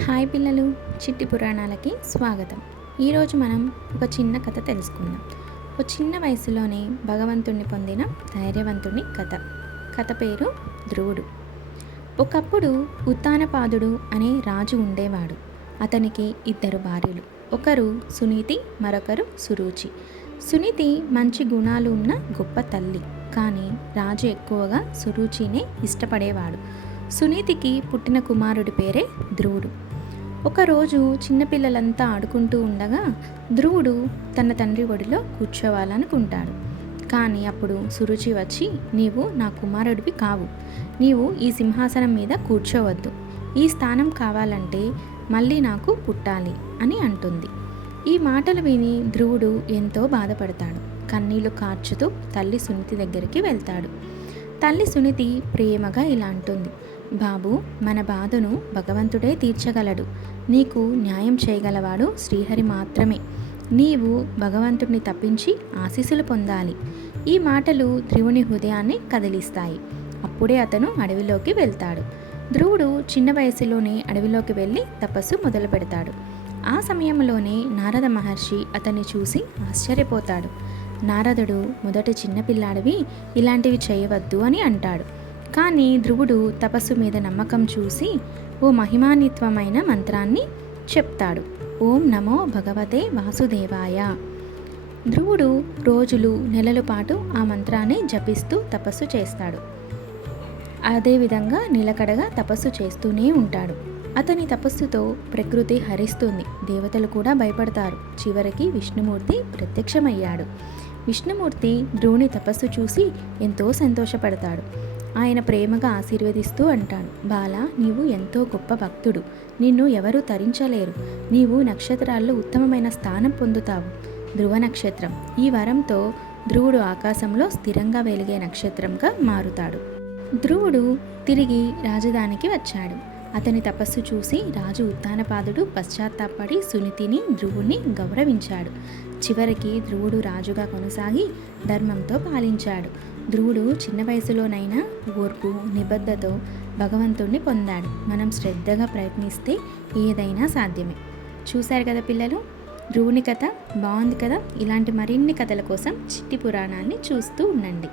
Hi పిల్లలు చిట్టి పురాణాలకి స్వాగతం. ఈరోజు మనం ఒక చిన్న కథ తెలుసుకుందాం. ఒక చిన్న వయసులోనే భగవంతుణ్ణి పొందిన ధైర్యవంతుని కథ. కథ పేరు ధ్రువుడు. ఒకప్పుడు ఉత్తానపాదుడు అనే రాజు ఉండేవాడు. అతనికి ఇద్దరు భార్యలు. ఒకరు సునీతి మరొకరు సురుచి. సునీతి మంచి గుణాలు ఉన్న గొప్ప తల్లి. కానీ రాజు ఎక్కువగా సురుచినే ఇష్టపడేవాడు. సునీతికి పుట్టిన కుమారుడి పేరే ధ్రువుడు. ఒకరోజు చిన్నపిల్లలంతా ఆడుకుంటూ ఉండగా ధ్రువుడు తన తండ్రి ఒడిలో కూర్చోవాలనుకుంటాడు. కానీ అప్పుడు సురుచి వచ్చి నీవు నా కుమారుడివి కావు. నీవు ఈ సింహాసనం మీద కూర్చోవద్దు. ఈ స్థానం కావాలంటే మళ్ళీ నాకు పుట్టాలి అని అంటుంది. ఈ మాటలు విని ధ్రువుడు ఎంతో బాధపడతాడు. కన్నీళ్ళు కార్చుతూ తల్లి సునీతి దగ్గరికి వెళ్తాడు. తల్లి సునీతి ప్రేమగా ఇలా అంటుంది. బాబు మన బాధను భగవంతుడే తీర్చగలడు. నీకు న్యాయం చేయగలవాడు శ్రీహరి మాత్రమే. నీవు భగవంతుడిని తప్పించి ఆశీస్సులు పొందాలి. ఈ మాటలు ధ్రువుని హృదయాన్ని కదిలిస్తాయి. అప్పుడే అతను అడవిలోకి వెళ్తాడు. ధ్రువుడు చిన్న వయసులోనే అడవిలోకి వెళ్ళి తపస్సు మొదలు పెడతాడు ఆ సమయంలోనే నారద మహర్షి అతన్ని చూసి ఆశ్చర్యపోతాడు. నారదుడు మొదట చిన్నపిల్లాడివి ఇలాంటివి చేయవద్దు అని అంటాడు. కానీ ధ్రువుడు తపస్సు మీద నమ్మకం చూసి ఓ మహిమాన్విత్వమైన మంత్రాన్ని చెప్తాడు. ఓం నమో భగవతే వాసుదేవాయ. ధ్రువుడు రోజులు నెలల పాటు ఆ మంత్రాన్ని జపిస్తూ తపస్సు చేస్తాడు. అదేవిధంగా నిలకడగా తపస్సు చేస్తూనే ఉంటాడు. అతని తపస్సుతో ప్రకృతి హరిస్తుంది. దేవతలు కూడా భయపడతారు. చివరికి విష్ణుమూర్తి ప్రత్యక్షమయ్యాడు. విష్ణుమూర్తి ధ్రువుని తపస్సు చూసి ఎంతో సంతోషపడతాడు. ఆయన ప్రేమగా ఆశీర్వదిస్తూ అంటాడు. బాల నీవు ఎంతో గొప్ప భక్తుడు. నిన్ను ఎవరూ తరించలేరు. నీవు నక్షత్రాల్లో ఉత్తమమైన స్థానం పొందుతావు. ధ్రువ నక్షత్రం. ఈ వరంతో ధ్రువుడు ఆకాశంలో స్థిరంగా వెలిగే నక్షత్రంగా మారుతాడు. ధ్రువుడు తిరిగి రాజధానికి వచ్చాడు. అతని తపస్సు చూసి రాజు ఉత్తానపాదుడు పశ్చాత్తాపడి సునితిని ధ్రువుని గౌరవించాడు. చివరికి ధ్రువుడు రాజుగా కొనసాగి ధర్మంతో పాలించాడు. ధ్రువుడు చిన్న వయసులోనైనా ఓర్పు నిబద్ధతో భగవంతుణ్ణి పొందాడు. మనం శ్రద్ధగా ప్రయత్నిస్తే ఏదైనా సాధ్యమే. చూశారు కదా పిల్లలు? ధ్రువుని కథ బాగుంది కదా? ఇలాంటి మరిన్ని కథల కోసం చిట్టి పురాణాన్ని చూస్తూ ఉండండి.